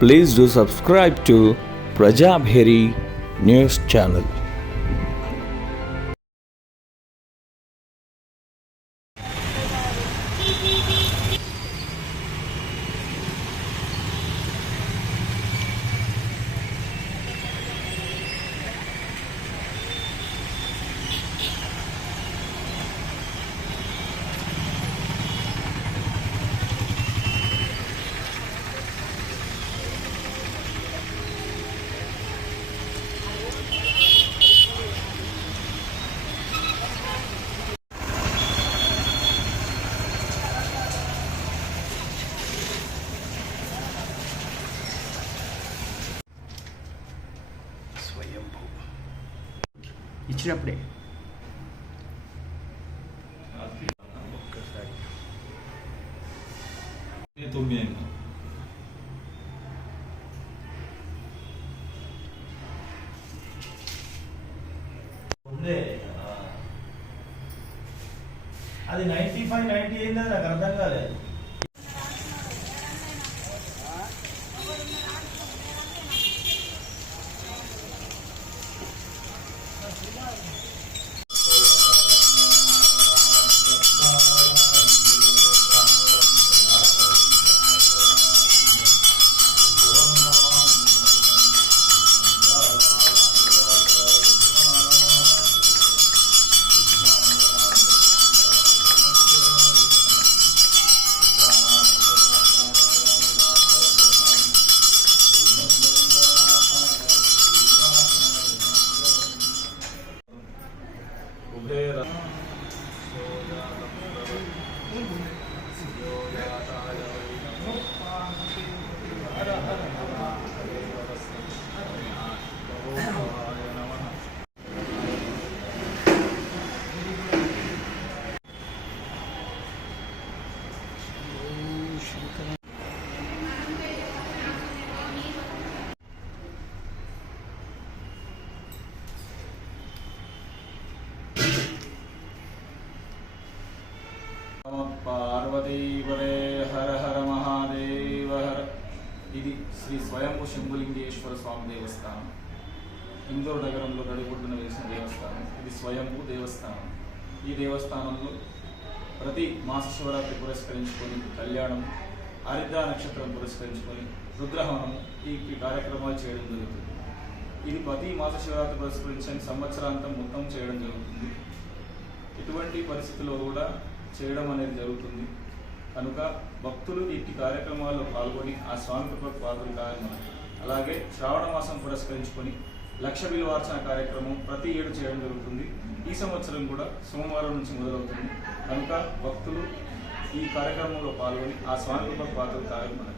Please do subscribe to Prajabheri News Channel. ఇచ్చినప్పుడే అది 95, 90 అయింది. నాకు అర్థం కాలేదు. పార్వతీవరే హర హర మహాదేవ హర. ఇది శ్రీ స్వయంభూ శంభులింగేశ్వర స్వామి దేవస్థానం. ఇందూరు నగరంలో నడిబొడ్డున వేసిన దేవస్థానం. ఇది స్వయంభూ దేవస్థానం. ఈ దేవస్థానంలో ప్రతి మాస శివరాత్రి పురస్కరించుకొని కళ్యాణం, ఆరిద్ర నక్షత్రం పురస్కరించుకొని రుద్రహవనం ఈ కార్యక్రమాలు చేయడం జరుగుతుంది. ఇది ప్రతి మాస శివరాత్రి పురస్కరించని సంవత్సరాంతం మొత్తం చేయడం జరుగుతుంది. ఇటువంటి పరిస్థితుల్లో కూడా చేయడం అనేది జరుగుతుంది. కనుక భక్తులు ఇట్టి కార్యక్రమాల్లో పాల్గొని ఆ స్వామి కృపకు పాత్రలు కావాలని, అలాగే శ్రావణ మాసం పురస్కరించుకొని లక్ష బిల్వార్చన కార్యక్రమం ప్రతి ఏడు చేయడం జరుగుతుంది. ఈ సంవత్సరం కూడా సోమవారం నుంచి మొదలవుతుంది. కనుక భక్తులు ఈ కార్యక్రమంలో పాల్గొని ఆ స్వామి కృపకు పాత్రలు కావాలని